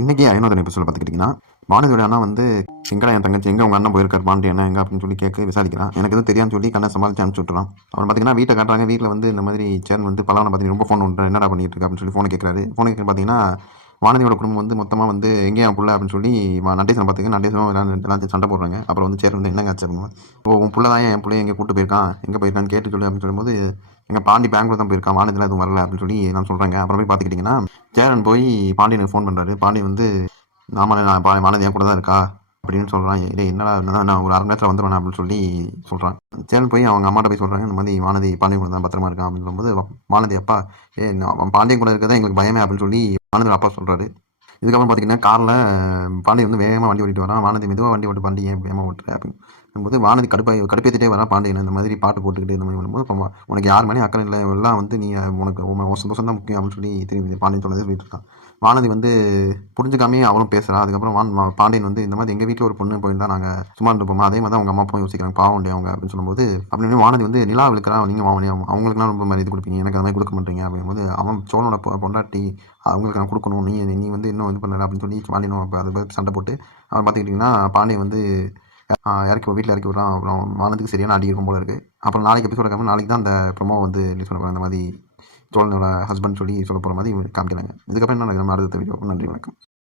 இன்றைக்கி 500 எபிசோட பார்த்துக்கிட்டிங்கன்னா, வானதியோட அண்ணா வந்து எங்கடா என் தங்கச்சி எங்கே உங்கள் அண்ணன் போயிருக்கார் பாண்டி என்ன எங்கே அப்படின்னு சொல்லி கேட்க விசாரிக்கிறான். எனக்கு எதுவும் தெரியாதுன்னு சொல்லி கண்ணை சமாளித்து அனுப்பிச்சு விட்டுறான். அப்புறம் பார்த்தீங்கன்னா வீட்டை காட்டுறாங்க. வீட்டில் வந்து இந்த மாதிரி சேரன் வந்து பலவனை பார்த்தீங்கன்னா ரொம்ப ஃபோன் பண்ணுறேன் என்னடா பண்ணிட்டு இருக்கு அப்படின்னு சொல்லி ஃபோனை கேட்குறாரு. ஃபோனை கேட்க பார்த்தீங்கன்னா வானதியோட குடும்பம் வந்து மொத்தமாக வந்து எங்கேயா புள்ள அப்படின்னு சொல்லி நடேசனை பார்த்துக்க நடேசனும் எல்லாம் சண்டை போடுறாங்க. அப்புறம் வந்து சேரன் வந்து என்னங்க ஆச்சு அப்படின்னு இப்போ உன் புள்ள தான் என் பிள்ளைய எங்கே கூட்டு போயிருக்கான் எங்கே போயிருக்கான்னு கேட்டு சொல்லு அப்படின்னு சொல்லும்போது எங்கள் பாண்டி பெங்களூர் தான் போயிருக்கான் வானதியில் எதுவும் வரல அப்படின்னு சொல்லி நான் சொல்கிறேங்க. அப்புறம் போய் பார்த்துக்கிட்டிங்கன்னா சேரன் போய் பாண்டியனுக்கு ஃபோன் பண்ணுறாரு. பாண்டி வந்து ஆமாம் நான் வானதி என் கூட தான் இருக்கா அப்படின்னு சொல்கிறான். டேய் என்னடா நான் ஒரு 1/2 மணி நேரத்தில் வந்துடுவேன் அப்படின்னு சொல்லி சொல்கிறான். சேரன் போய் அவங்க அம்மாட்ட போய் சொல்கிறாங்க இந்த மாதிரி வானதி பாண்டியன் கூட தான் பத்திரமா இருக்கான் அப்படின்னு சொல்லும்போது வானதி அப்பா அவன் பாண்டியன் கூட இருக்கதான் எங்களுக்கு பயமே அப்படின்னு சொல்லி வானதி அப்பா சொல்கிறாரு. இதுக்கப்புறம் பார்த்தீங்கன்னா காரில் பாண்டியன் வந்து வேகமாக வண்டி ஓட்டிட்டு வரான். வானதி மெதுவாக வண்டி ஓட்டு பாண்டி ஏன் வேகமாக ஓட்டுற அப்படின்னு போது வானதி கடுப்பேற்றிட்டே வரா. பாண்டியன் இந்த மாதிரி பாட்டு போட்டுக்கிட்டு இந்த மாதிரி பண்ணும்போது இப்போ உனக்கு யார் மணி அக்கறை இல்லை எல்லாம் வந்து நீ உனக்கு உன் சந்தோஷம் தான் முக்கியம் அப்படின்னு சொல்லி திரும்பி பாண்டியன் சொன்னதே சொல்லிட்டு இருக்கான். வானதி வந்து புரிஞ்சுக்காமே அவளும் பேசுகிறான். அதுக்கப்புறம் பாண்டியன் வந்து இந்த மாதிரி எங்கள் வீட்டில் ஒரு பொண்ணு போயிருந்தா நாங்கள் சும்மா இருந்துப்போமா அதே மாதிரி தான் அவங்க அம்மா அப்பா யோசிக்கிறாங்க பாவம் உண்டு அவங்க அப்படின்னு சொல்லும்போது அப்படின்னு வானதி வந்து நிலா விழுக்கிறான். நீங்கள் அவங்களுக்குலாம் ரொம்ப மாதிரி இது கொடுப்பீங்க எனக்கு அந்த மாதிரி கொடுக்க மாட்டீங்க அப்படிங்கும்போது அவன் சோழனோட பொண்டாட்டி அவங்களுக்கு நான் கொடுக்கணும் நீ வந்து இன்னும் இது பண்ணல அப்படின்னு சொல்லி பாண்டியனும் அப்போ அதை சண்டை போட்டு அவன் பார்த்துக்கிட்டிங்கன்னா பாண்டியன் வந்து வீட்டில் இறக்கி விட்றான். அப்புறம் வானத்துக்கு சரியான அடி இருக்கும் போல இருக்குது. அப்புறம் நாளைக்கு எபிசோட காமி நாளைக்கு தான் அந்த ப்ரொமோ வந்து சொல்ல போகிறேன் இந்த மாதிரி சோழனோட ஹஸ்பண்ட் சொல்லி சொல்ல போகிற மாதிரி காமிக்கிறாங்க. இதுக்கப்புறம் என்ன நம்ம அடுத்த வீடியோ. நன்றி வணக்கம்.